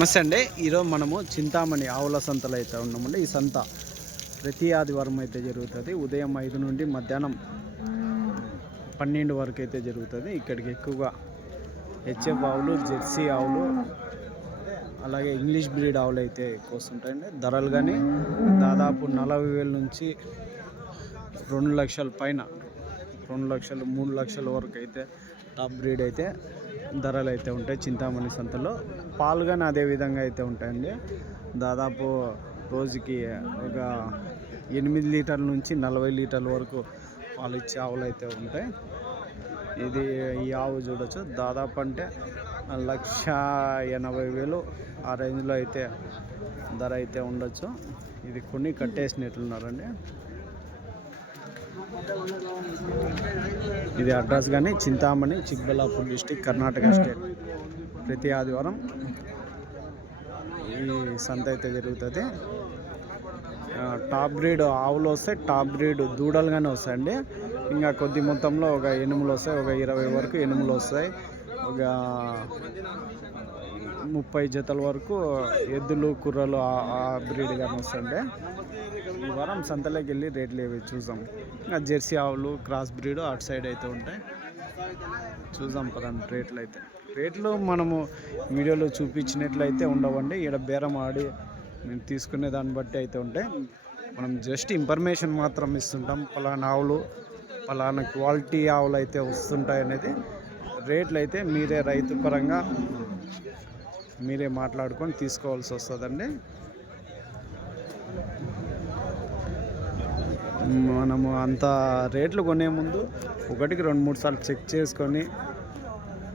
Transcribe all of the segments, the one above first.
నమస్తే అండి. ఈరోజు మనము చింతామణి ఆవుల సంతలో అయితే ఉన్నామండి. ఈ సంత ప్రతి ఆదివారం అయితే జరుగుతుంది. ఉదయం 5 నుండి మధ్యాహ్నం 12 వరకు అయితే జరుగుతుంది. ఇక్కడికి ఎక్కువగా హెచ్ఎఫ్ ఆవులు, జెర్సీ ఆవులు, అలాగే ఇంగ్లీష్ బ్రీడ్ ఆవులు అయితే ఎక్కువ వస్తుంటాయండి. ధరలు కానీ దాదాపు 40,000 నుంచి 2 లక్షల పైన, 2 లక్షలు 3 లక్షల వరకు అయితే టాప్ బ్రీడ్ అయితే ధరలు అయితే ఉంటాయి చింతామణి సంతలో. పాలు కానీ అదే విధంగా అయితే ఉంటాయండి. దాదాపు రోజుకి ఒక 8 లీటర్ల నుంచి 40 లీటర్ల వరకు పాలు ఇచ్చే ఆవులు అయితే ఉంటాయి. ఈ ఆవు చూడొచ్చు, దాదాపు అంటే 1,80,000 ఆ రేంజ్లో అయితే ధర అయితే ఉండొచ్చు. ఇది కొన్ని కట్టేసినట్లున్నారండి. ఇది అడ్రస్ కానీ చింతామణి, చిక్బల్లాపూర్ డిస్టిక్, కర్ణాటక స్టేట్. ప్రతి ఆదివారం ఈ సంత అయితే జరుగుతుంది. టాప్ బ్రీడ్ ఆవులు వస్తాయి, టాప్ బ్రీడ్ దూడలు కానీ వస్తాయండి. ఇంకా కొద్ది మొత్తంలో ఒక ఎనుములు వస్తాయి, ఒక 20 వరకు ఎనుములు వస్తాయి, ఒక 30 జతల వరకు ఎద్దులు, కుర్రలు ఆ బ్రీడ్ కానీ వస్తాయండి. ఈ వారం సంతలోకి వెళ్ళి రేట్లు ఏవి చూద్దాం. ఇంకా జెర్సీ ఆవులు, క్రాస్ బ్రీడ్ అటు సైడ్ అయితే ఉంటాయి, చూద్దాం పదండి. రేట్లు మనము వీడియోలో చూపించినట్లయితే ఉండవండి. ఇక్కడ బేరం ఆడి మేము తీసుకునే దాన్ని బట్టి అయితే ఉంటాయి. మనం జస్ట్ ఇన్ఫర్మేషన్ మాత్రం ఇస్తుంటాం, పలానా ఆవులు పలానా క్వాలిటీ ఆవులు అయితే వస్తుంటాయి అనేది. రేట్లు అయితే మీరే రైతు పరంగా మీరే మాట్లాడుకొని తీసుకోవాల్సి వస్తుందండి. మనము అంత రేట్లు కొనే ముందు ఒకటికి 2-3 సార్లు చెక్ చేసుకొని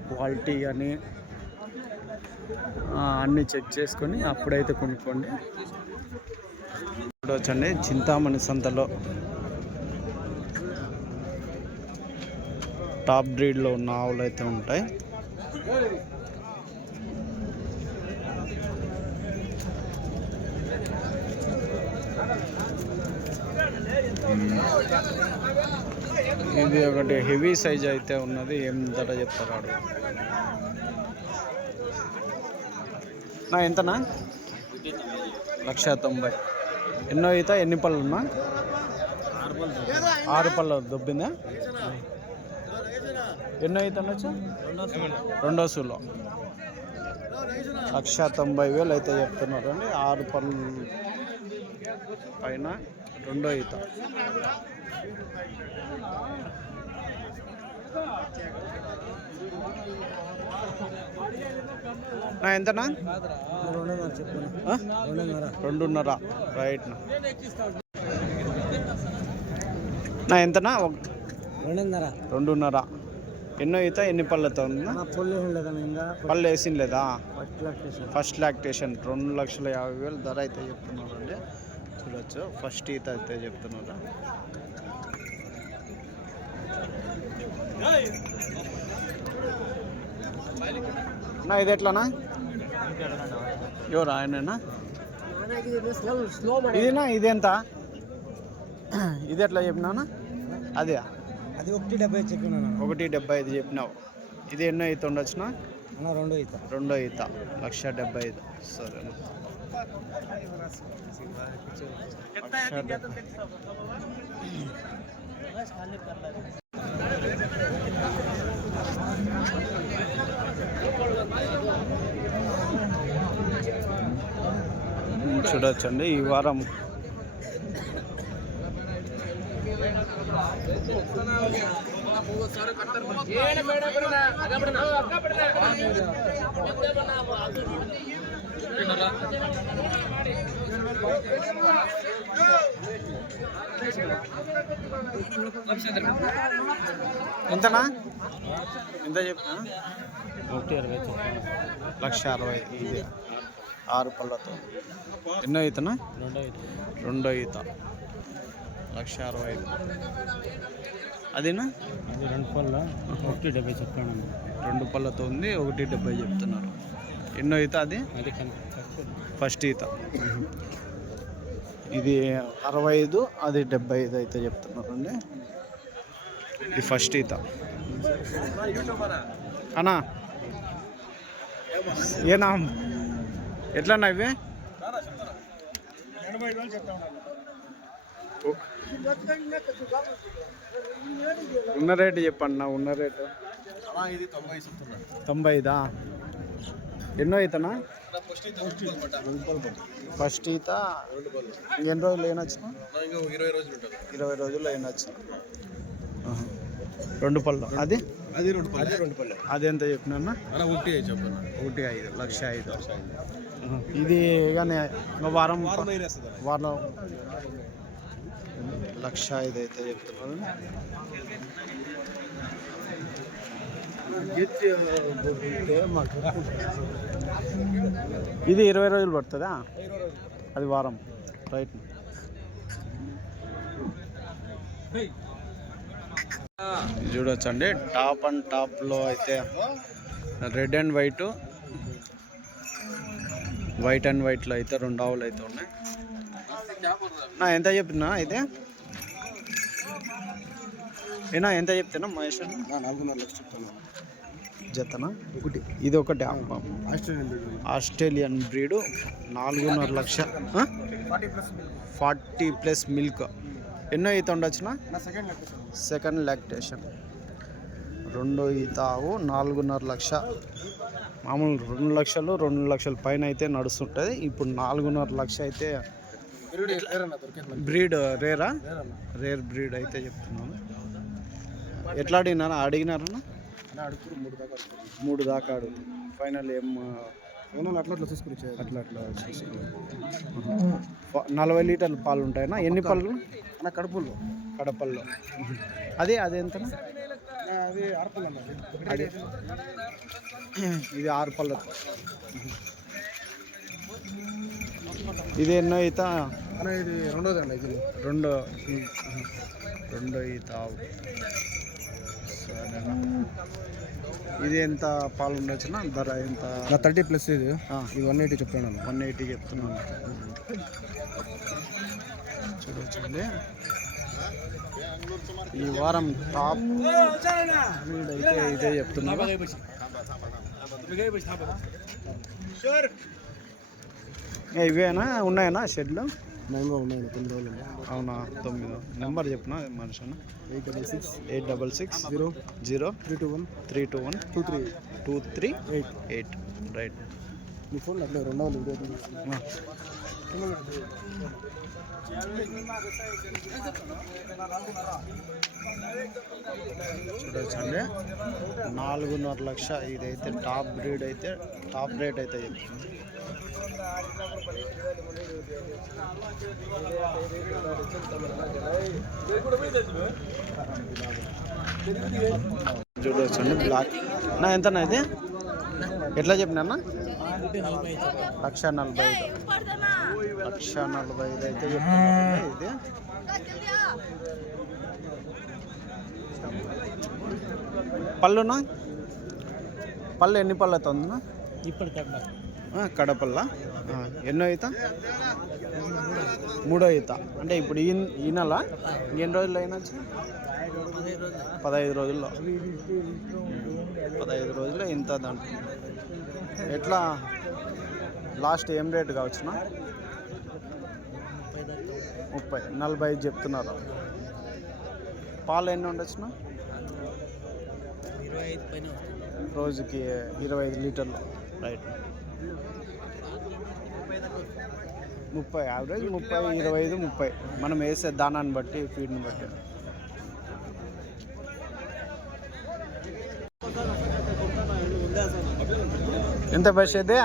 క్వాలిటీ కానీ అన్నీ చెక్ చేసుకొని అప్పుడైతే కొనుక్కోండి. చూడవచ్చండి, చింతామణి సంతలో టాప్ బ్రీడ్లో ఉన్న ఆవులు అయితే ఉంటాయి. ఇది ఒకటి హెవీ సైజ్ అయితే ఉన్నది. ఏం ధర చెప్తారు ఆడు? ఎంతనా? 1,90,000. ఎన్నో ఈత, ఎన్ని పళ్ళు ఉన్నా? 6 పళ్ళు దొబ్బిందా? ఎన్నో ఈత అనొచ్చు? రెండో సూలో 1,90,000 అయితే చెప్తున్నారు అండి. 6 పళ్ళు పైన రెండో ఈత. ఎంతనా? 2.5. రైట్ నా ఎంతనా? 2.5. ఎన్నో ఈత, ఎన్ని పళ్ళతో ఉందా? పళ్ళు వేసిన లేదా? First lactation. 2,50,000 ధర అయితే చెప్తున్నారు అండి. చూడొచ్చు, ఫస్ట్ ఈత అయితే చెప్తున్నారు. ఇది ఎట్లానా? ఎవరు ఆయననా? ఇదినా? ఇదెంత? ఇది ఎట్లా చెప్పినావునా? అది 1.70 చెప్పినాను. 1.75 చెప్పినావు. ఇది ఎన్నో ఈత ఉండొచ్చునా? రెండో ఈత 1,75,000. సరేనా? చూడొచ్చండి, ఈ వారం ఎంతనా? ఎంత చెప్పినా? 1,60,000. ఇది 6 పళ్ళతో. ఎన్నో ఈతనా? రెండో ఈత 1,60,000. అదేనా? 2 పళ్ళ 1.70 చెప్పాను. 2 పళ్ళతో ఉంది, 1.70 చెప్తున్నారు. ఎన్నో ఈత అది? ఫస్ట్ ఈత. ఇది 65, అది 75 అయితే చెప్తున్నారండి. ఇది ఫస్ట్ ఈత. అన్నా ఏనా ఎట్లన్నా ఇవి ఉన్న రేటు చెప్పండి నా ఉన్న రేటు 95. ఎన్నో అవుతానా ఫస్ట్ ఈత ఎన్ని రోజులు ఏనొచ్చు 20 రోజుల్లో ఏనొచ్చు 2 పళ్ళు అది అది 2 పళ్ళు అది ఎంత చెప్పినా 1.5 లక్ష 5. ఇది కానీ వారం 1,05,000 అయితే చెప్తున్నారు. ఇది 20 రోజులు పడుతుందా అది వారం రైట్. చూడొచ్చండి టాప్ అండ్ టాప్లో అయితే రెడ్ అండ్ వైట్ అండ్ వైట్లో అయితే 2 ఆవులు అయితే ఉన్నాయి. నా ఎంత చెప్పినా అయితే ఏనా ఎంత చెప్తున్నా మహేష్ 4.5 లక్షలు చెప్తాను. జతనా ఇది ఒకటి ఆస్ట్రేలియన్ బ్రీడు 4.5 లక్ష 40+ మిల్క్. ఎన్నో ఈత ఉండొచ్చునా సెకండ్ లాక్టేషన్. 2 ఈత ఆవు 4.5 లక్ష. మామూలు 2 లక్షల పైన అయితే నడుస్తుంటుంది. ఇప్పుడు 4.5 లక్ష అయితే బ్రీడ్ రేర్ బ్రీడ్ అయితే చెప్తున్నాను. ఎట్లా అడిగినారన్నా 3 దాకా అడుగు ఫైనల్ ఏం అట్లా చూసుకుని అట్లా 40 లీటర్ల పాలు ఉంటాయన్నా. ఎన్ని పళ్ళు కడపల్లో అది ఎంత అది 6 పళ్ళు అది ఇది 6 పళ్ళతో. ఇది ఎన్నో ఈత ఇది 2వ ఇది 2 ఈత ఆవు. సరేనా ఇది ఎంత పాలు ఉండొచ్చునా ధర ఎంత 30+ ఇది 180 చెప్తాను. 180 చెప్తున్నాను. చూడొచ్చండి ఈ వారం టాప్ అయితే ఇదే చెప్తున్నారు. ఇవేనా ఉన్నాయన్నా షెడ్లు ఉన్నాయి 9 రోజులు. అవునా 9 నెంబర్ చెప్పిన మనిషి 866 0 321 238 రైట్. మీ ఫోన్ అట్లా 200 చూడొచ్చండి 4.5 లక్ష. ఇదైతే టాప్ బ్రీడ్ అయితే టాప్ రేట్ అయితే చెప్తుంది. చూడొచ్చండి బ్లాక్ నా ఎంతనా అయితే ఎట్లా చెప్పినా 1,45,000 అయితే చెప్తున్నా. ఇది పళ్ళునా పళ్ళు ఎన్ని పళ్ళు అవుతుందా ఇప్పుడు కడపల్ల ఎన్నో ఈత 3వ ఈత. అంటే ఇప్పుడు ఈ నెల ఎన్ని రోజులు అయినా 15 రోజుల్లో 15 రోజుల్లో ఇంత దాంట్లో ఎట్లా లాస్ట్ ఏం రేటు కావచ్చునా 30-45 చెప్తున్నారు. పాలు ఎన్ని ఉండొచ్చునా రోజుకి 25 లీటర్లు రైట్. 30 యావరేజ్ 25 మనం వేసే దానాన్ని బట్టి ఫీడ్ని బట్టి. ఎంత పైసేదే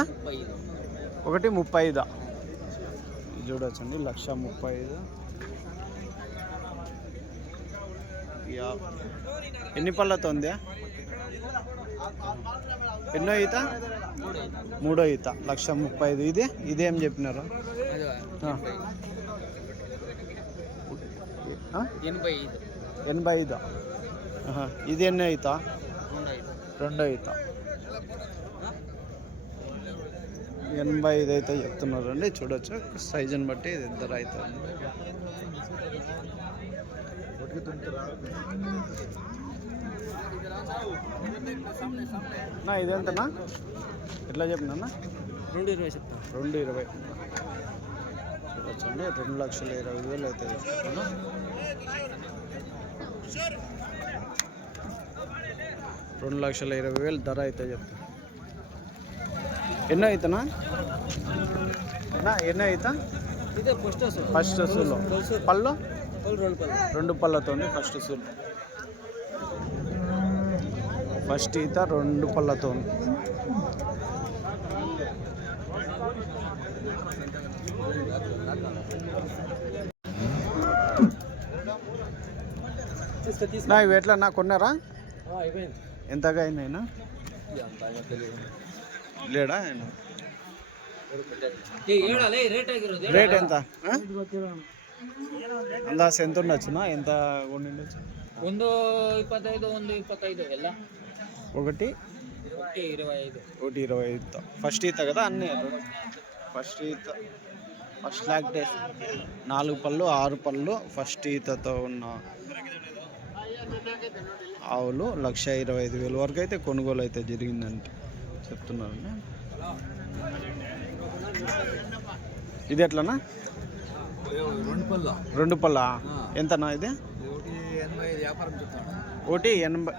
1.35 చూడొచ్చండి 1,35,000. ఎన్ని పళ్ళతో ఉంది ఎన్నో ఈత 3వ ఈత 1,35,000. ఇదేం చెప్పినారు 85. ఇది ఎన్నో ఈత 2వ ఈత 85 అయితే చెప్తున్నారు అండి. చూడొచ్చు సైజుని బట్టి ఇది ధర అవుతుంది. నా ఇదెంతనా ఎట్లా చెప్పినా 220 చెప్తాను. 220 చూడొచ్చండి. 2,20,000 అయితే చెప్తున్నా. రెండు 2,20,000 ధర అయితే చెప్తా. ఎన్నో అవుతానా ఎన్నో అవుతా ఇదే ఫస్ట్ ఫస్ట్ సూలు పళ్ళు 2 పళ్ళు 2 పళ్ళతో ఫస్ట్ సూలు ఫస్ట్ ఈత 2 పళ్ళతో. నా ఇవి ఎట్లా నా కొన్నారా ఎంతగా అయిందైనా లేడా రేట్ ఎంత అందాస ఎంత ఉండొచ్చునా ఎంత ఉండొచ్చు 125 ಎಲ್ಲ ఒకటి 125 ఫస్ట్ ఈత కదా అన్నీ ఫస్ట్ ఈత ఫస్ట్ లాక్ డేస్ 4 పళ్ళు 6 పళ్ళు ఫస్ట్ ఈతతో ఉన్న ఆవులు 1,25,000 వరకు అయితే కొనుగోలు అయితే జరిగిందంటే చెప్తున్నారండి. ఇది ఎట్లనా 2 పళ్ళ ఎంతనా ఇది ఒకటి 85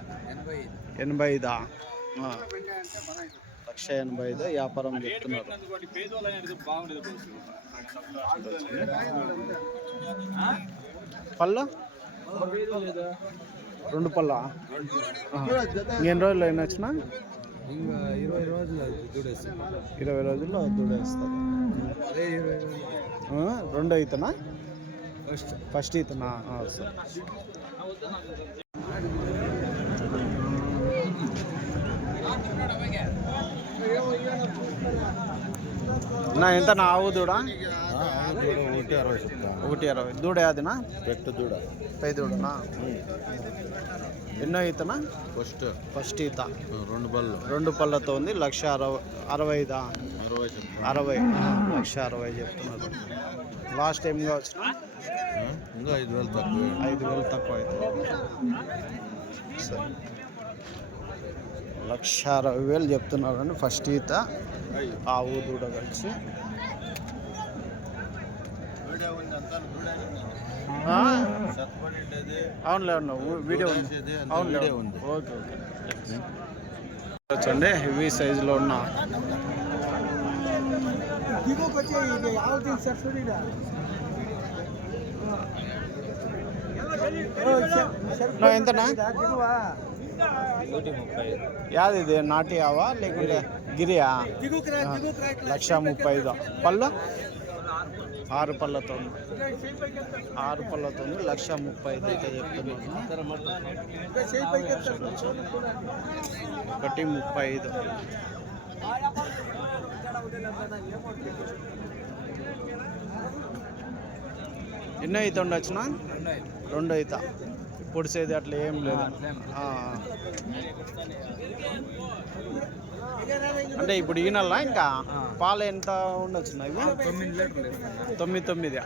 1,85,000 వ్యాపారం చెప్తున్నారు. పళ్ళ 2 పళ్ళ ఎన్ని రోజులు అయినా వచ్చినా 20 రోజుల్లో దూడేస్తారు. 2 అవుతానా ఫస్ట్ అవుతానా సార్. నా ఎంత నా ఆవు దూడ 1,60 దూడ అదినా పై దూడనా ఎన్నో ఈతనా ఫస్ట్ ఈత 2 పళ్ళతో ఉంది 1,60,000 1,60,000 చెప్తున్నారు. లాస్ట్ టైంగా వచ్చిన ఇంకా 5,000 తక్కువ అవుతుంది. సరే 1,60,000 చెప్తున్నారండి ఫస్ట్ ఈత ఆవు దూడ కలిసి. అవునులే వీడియో ఉంది అవునులే ఓకే వచ్చండి. హెవీ సైజులో ఉన్న ఎంతనా యాది ఇది నాటి ఆవా లేకుంటే గిరియా 1,35,000 పళ్ళు 6 పళ్ళతో 1,35,000 అయితే చెప్తున్నాను. 1,35,000 ఎన్నో అయితే ఉండొచ్చునా 2 అయితే పొడిసేది అట్లా ఏం లేదు. అంటే ఇప్పుడు ఈనల్లా ఇంకా పాలు ఎంత ఉండొచ్చున్నా ఇవి 9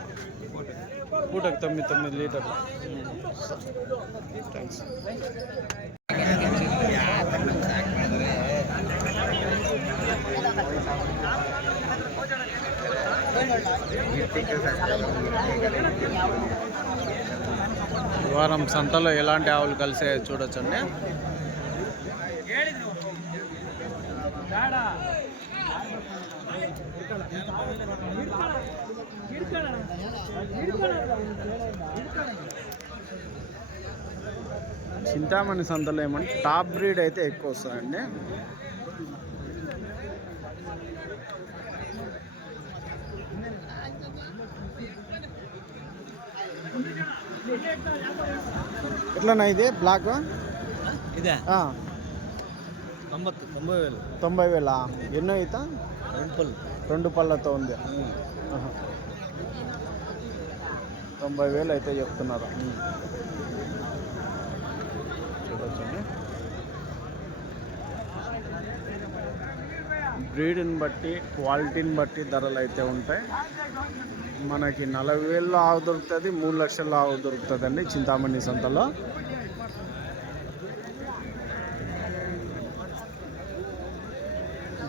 పూటకి 9 లీటర్లు. థ్యాంక్స్. వారం సంతలో ఎలాంటి ఆవులు కలిసే చూడొచ్చండి. చింతామణి సంతలో ఏమంటే టాప్ బ్రీడ్ అయితే ఎక్కువ వస్తుందండి. ఎట్లన్నా ఇది బ్లాక్ ఇదే 90,000 ఎన్నో అయితే 2 పళ్ళతో ఉంది. 90,000 అయితే చెప్తున్నారు. చూడొచ్చండి. బ్రీడ్ని బట్టి క్వాలిటీని బట్టి ధరలు అయితే ఉంటాయి. మనకి 40,000 ఆవు దొరుకుతుంది, 3 లక్షల ఆవు దొరుకుతుంది అండి చింతామణి సంతలో.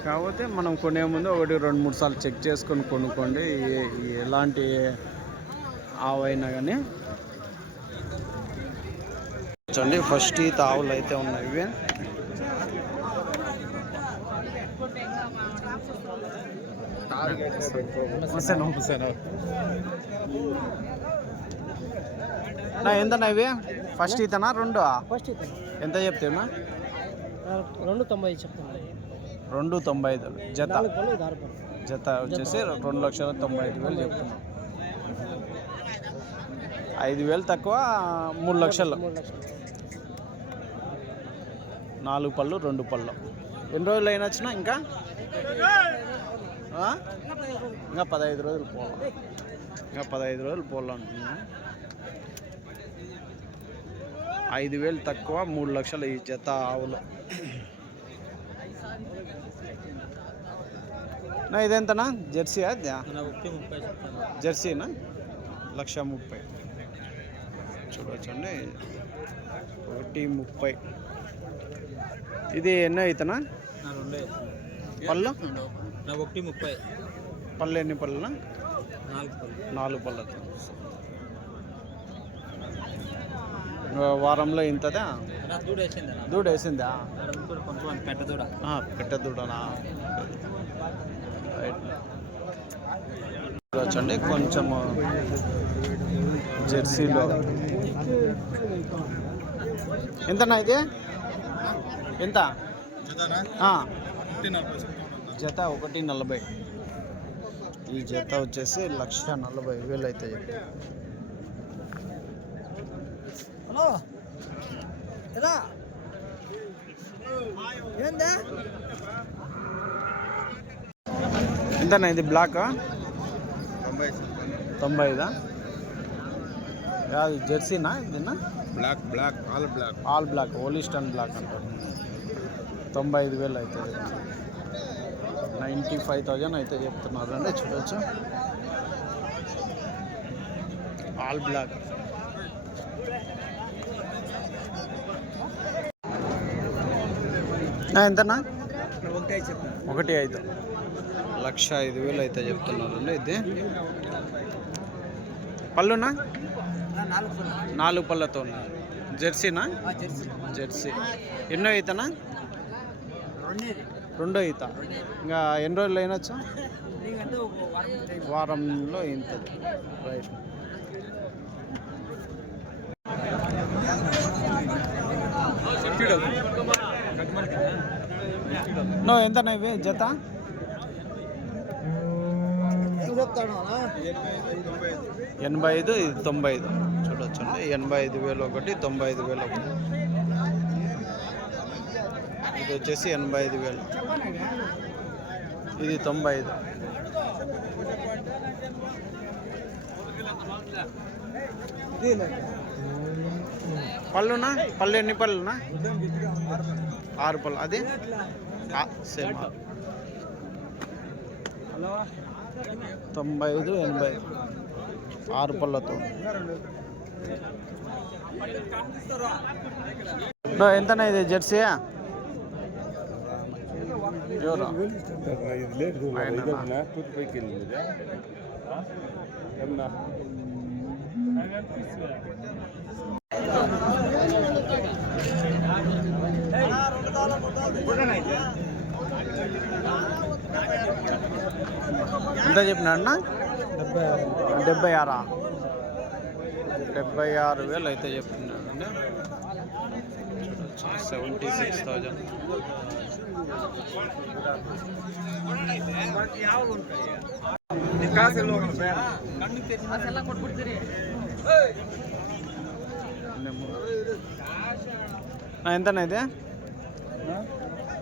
కాకపోతే మనం కొనే ముందు 1-2-3 సార్లు చెక్ చేసుకొని కొనుక్కోండి. ఎలాంటి ఆవైనా కానీ. చూడండి ఫస్ట్ ఈత ఆవులు అయితే ఉన్నాయి ఇవి. ఎంతనా ఇవి? ఫస్ట్ ఈతనా రెండు? ఫస్ట్ ఈత ఎంత చెప్తావునా? 2.90 చెప్తాను. 2.95 జత. 4 పళ్ళు, 6 పళ్ళు. జత వచ్చేసి 2,95,000 చెప్తున్నాం. 5,000 తక్కువ 3 లక్షలు. 3 లక్షలు. 4 పళ్ళు 2 పళ్ళు. ఎన్ని రోజులు అయినా వచ్చినా ఇంకా 15 రోజులు పోవాలి. ఇంకా 15 రోజులు పోవాలంటున్నా. 5,000 తక్కువ 3 లక్షలు ఈ జత ఆవులు. ఇదెంతనా? జెర్సీయా? జెర్సీనా? 1,30,000 చూడవచ్చండి. 1,30,000. ఇది ఎన్నో అవుతానా? పళ్ళు 1.30. పళ్ళు ఎన్ని పళ్ళునా? 4 పళ్ళతో. వారంలో ఇంతదా? దూడ వేసిందా? పెట్ట దూడనా? చూడవచ్చండి కొంచెము జెర్సీలో. ఎంతనా ఇది? ఎంత జత? 1,40,000. ఈ జత వచ్చేసి 1,40,000 అయితే చెప్తాను. ఎంతనా ఇది? బ్లాక్ 95. కాదు జెర్సీనా? ఇదినా బ్లాక్ ఆల్ బ్లాక్ ఓలిస్టన్ బ్లాక్ అంటారు. 95,000 అయితే 95,000 అయితే చెప్తున్నారు అండి. చూడవచ్చు ఆల్ బ్లాక్. ఎంతనా? 1,5,000. 1,05,000 అయితే చెప్తున్నారు అండి. ఇది పళ్ళునా? 4 పళ్ళతో ఉన్నాయి. జెర్సీనా? జెర్సీ. ఎన్నో ఈతనా? 2 ఈత. ఇంకా ఎన్ని రోజులు అయినొచ్చా? వారంలో ఇంతది. రైట్. ఎంతనా ఇవి జత? 85. ఇది 95. చూడొచ్చండి 85,000 ఒకటి, 95,000 ఒకటి. ఇది వచ్చేసి 85,000. ఇది 95. పళ్ళునా? పళ్ళు ఎన్ని పళ్ళునా? 6 పళ్ళు. అది సేమ్ 95, 80. 6 పళ్ళతో. ఎంతనా ఇది జెర్సీయా? ఎవరు? ఎంత చెప్పినా అన్న? 76. 76,000 అయితే చెప్తున్నానండి. 76,000. ఎంతనా ఇది?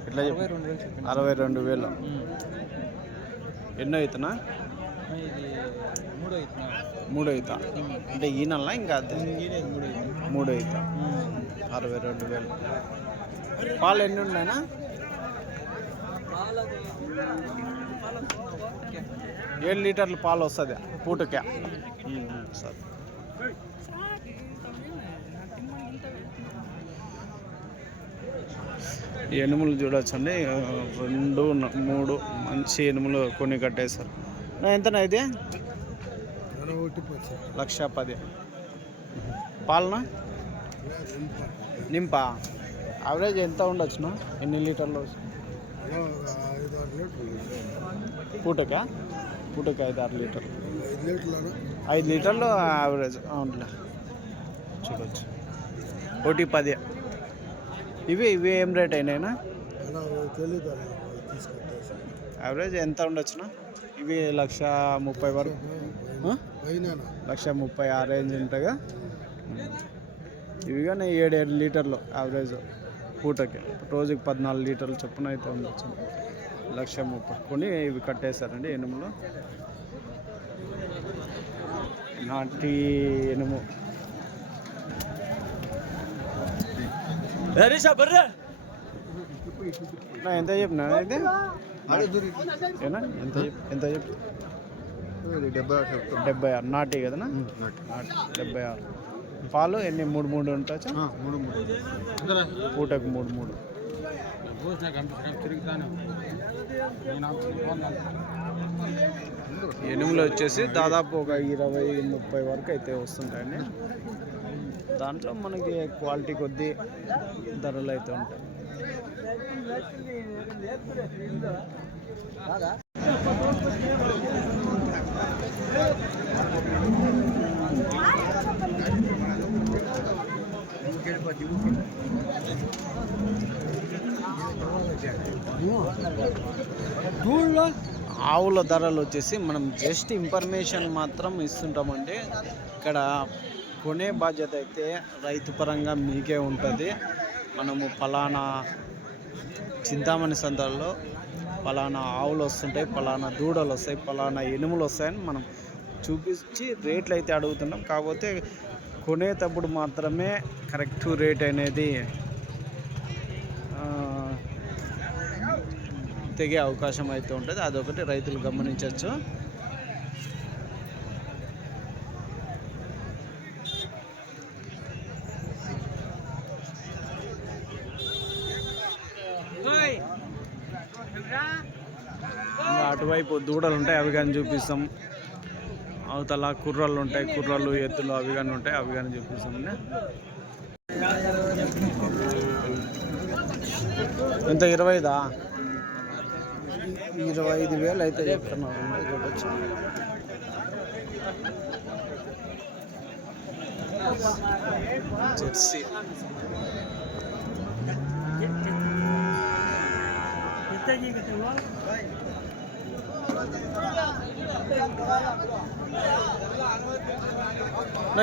ఇట్లా 62,000. ఎన్నో అవుతున్నా? 3 అవుతా. అంటే ఈ నెల ఇంకా 3 అవుతా. 62,000. పాలు ఎన్ని ఉన్నాయినా? 7 లీటర్లు పాలు వస్తుంది పూటకే. సరే. ఈ ఎనుములు చూడొచ్చండి, 2 3 మంచి ఎనుములు కొన్ని కట్టేశారు. ఎంతనా ఇది? 1,10,000. పాలన నింపా యావరేజ్ ఎంత ఉండొచ్చునా? ఎన్ని లీటర్లు? పూటకా? 5-6 లీటర్లు. 5 లీటర్లు యావరేజ్. అవునులే, చూడవచ్చు. 1,10,000. ఇవి ఏం రేట్ అయినాయినా? యావరేజ్ ఎంత ఉండొచ్చునా? ఇవి 1,30,000 వరకు, 1,30,000 ఆ రేంజ్ ఉంటాయిగా. ఇవి కానీ 7 లీటర్లు యావరేజ్ పూటకి. రోజుకి 14 లీటర్లు చొప్పున అయితే ఉండొచ్చు. 1,30,000 కొని ఇవి కట్టేశారండి ఎనుములు. నాటి ఎనుము ఎంత చెప్పినా అయితే? ఏనా? ఎంత చెప్పి? 76 నాటి కదనా? 76. పాలు ఎన్ని? 3 ఉంటాయా? పూటకు 3. ఎనుములు వచ్చేసి దాదాపు ఒక 20-30 వరకు అయితే వస్తుంటాయండి. దాంట్లో మనకి క్వాలిటీ కొద్దీ ధరలు అయితే ఉంటాయి. ఆవుల ధరలు వచ్చేసి మనం జస్ట్ ఇన్ఫర్మేషన్ మాత్రం ఇస్తుంటామండి. ఇక్కడ కొనే బాధ్యత అయితే రైతు పరంగా మీకే ఉంటుంది. మనము ఫలానా చింతామణి సంతల్లో ఫలానా ఆవులు వస్తుంటాయి, ఫలానా దూడలు వస్తాయి, ఫలానా ఎనుములు వస్తాయని మనం చూపించి రేట్లు అయితే అడుగుతున్నాం. కాకపోతే కొనేటప్పుడు మాత్రమే కరెక్ట్ రేట్ అనేది తెగే అవకాశం అయితే ఉంటుంది. అదొకటి రైతులు గమనించవచ్చు. అటువైపు దూడలు ఉంటాయి, అవి కానీ చూపిస్తాం. అవతల కుర్రలు ఉంటాయి, కుర్రలు ఎత్తులు అవి కానీ ఉంటాయి, అవి కానీ చూపిస్తాం. ఎంత? 25,000? 25,000 అయితే చెప్తున్నాను. చూడొచ్చు. జెర్సీ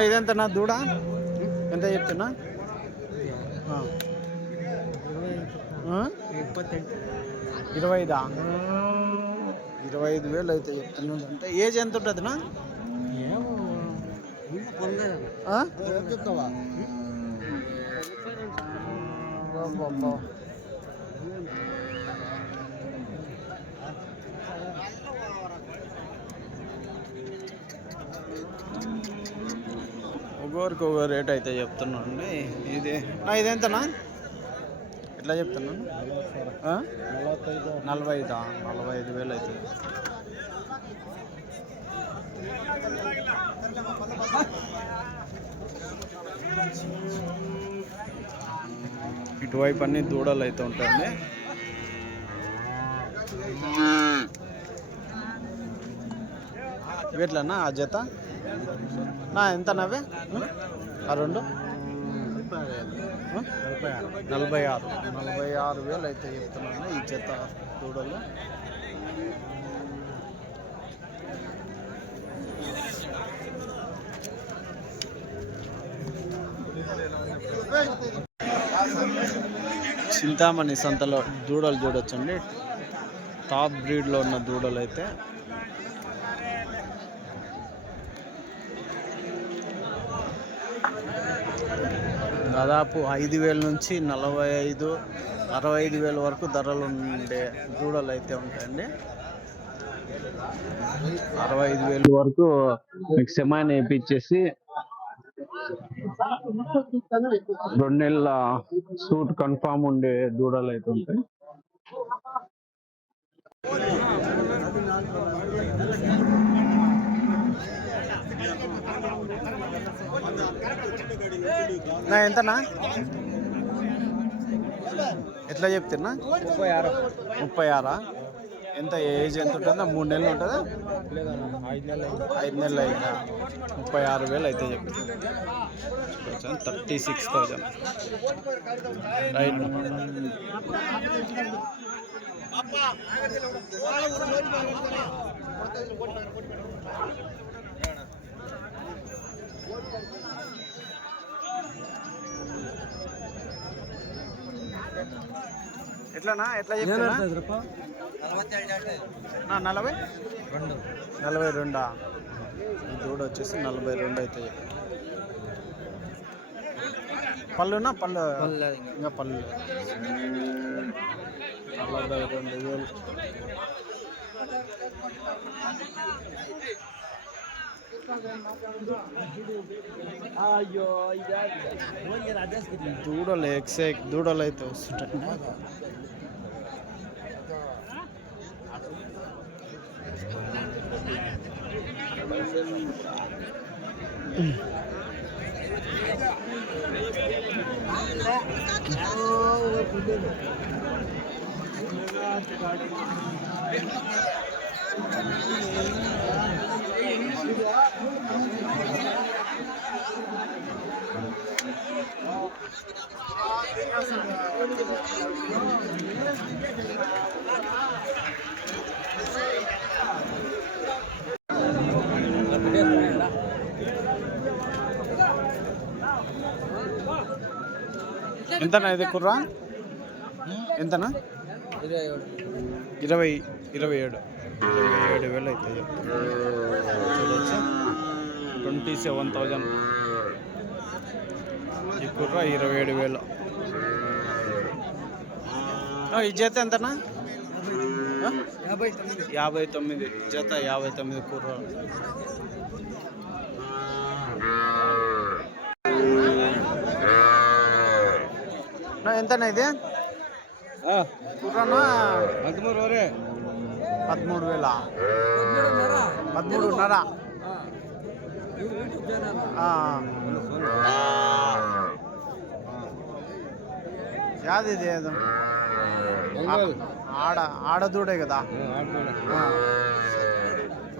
ఇదెంత నా దూడ? ఎంత చెప్తున్నా? 25,000 అయితే చెప్తున్నాడు. అంటే ఏజ్ ఎంత ఉంటుంది నా? ఒక్కొక్కరికి ఒక రేట్ అయితే చెప్తున్నాండి. ఇదెంతనా? ఎట్లా చెప్తున్నాను? 45,000 అయితే. ఇటువైపు అన్ని దూడలు అయితే ఉంటాయండి. ఎట్లన్నా ఆ జత నా ఎంత? నవ్వే ఆ 2 46,000 అయితే చెప్తున్నాను ఈ జత దూడలు. చింతామణి సంతలో దూడలు చూడొచ్చండి. టాప్ బ్రీడ్లో ఉన్న దూడలు అయితే దాదాపు 5,000 నుంచి 45,000-65,000 వరకు ధరలు ఉండే దూడలు అయితే ఉంటాయండి. 65,000 వరకు మీకు సెమాన్ వేయించేసి 2 నెలల సూట్ కన్ఫామ్ ఉండే దూడలు అయితే ఉంటాయి. ఎంతనా ఎట్లా చెప్తున్నా? 36. ఎంత ఏజ్ ఎంత ఉంటుందా? 3 నెలలు ఉంటుందా? 5 నెలలు అయిందా? 36,000 అయితే చెప్తుంది. 36,000 రైట్. ఎట్లానా ఎట్లా చెప్తున్నా? 42. ఈ దూడ వచ్చేసి 42 అయితే. పళ్ళునా పళ్ళు ఇంకా పళ్ళు 42,000. దూడలు ఎక్సెక్ దూడలు అయితే వస్తుంటాయి. ఎంతనా ఇది కుర్రా? ఎంతనా? 27,000 అయితే చూడొచ్చు. 27,000 ఈ కుర్రా. 27,000. ఈ జత ఎంతనా? 59 జత. 59 కుర్రా. ఎంతనా ఇది కుర్రానా? 13,000. 13,500. యాది ఇది ఆడదూడే కదా?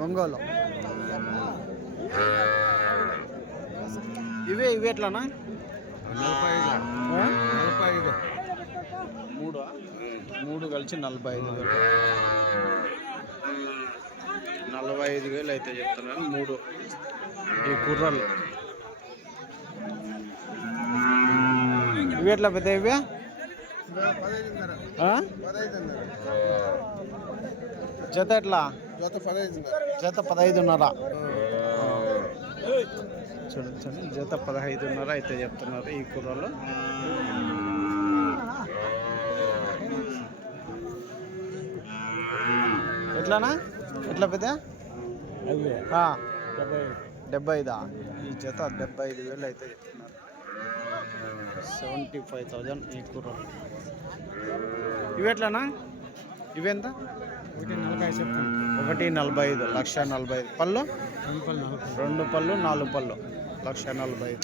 ఒంగోలు. ఇవే ఎట్లానా? 45. 3 కలిసి 45,000. 45,000 అయితే చెప్తున్నాను 3 ఈ కుర్రలు. ఇవి ఎట్లా పెద్ద? ఇవే జత ఎట్లా? జత 15,500. చూడండి జత 15,500 అయితే చెప్తున్నారు ఈ కుర్రలు. ఎట్లానా? ఎట్లా పెద్ద? 75. ఈ జత 75,000 అయితే చెప్తున్నారు. 75,000 ఈ కూరలు. ఇవి ఎట్లానా? ఇవెంత? 1,45,00,000. 1,45,000. పళ్ళు 2 పళ్ళు 4 పళ్ళు 1,45,000.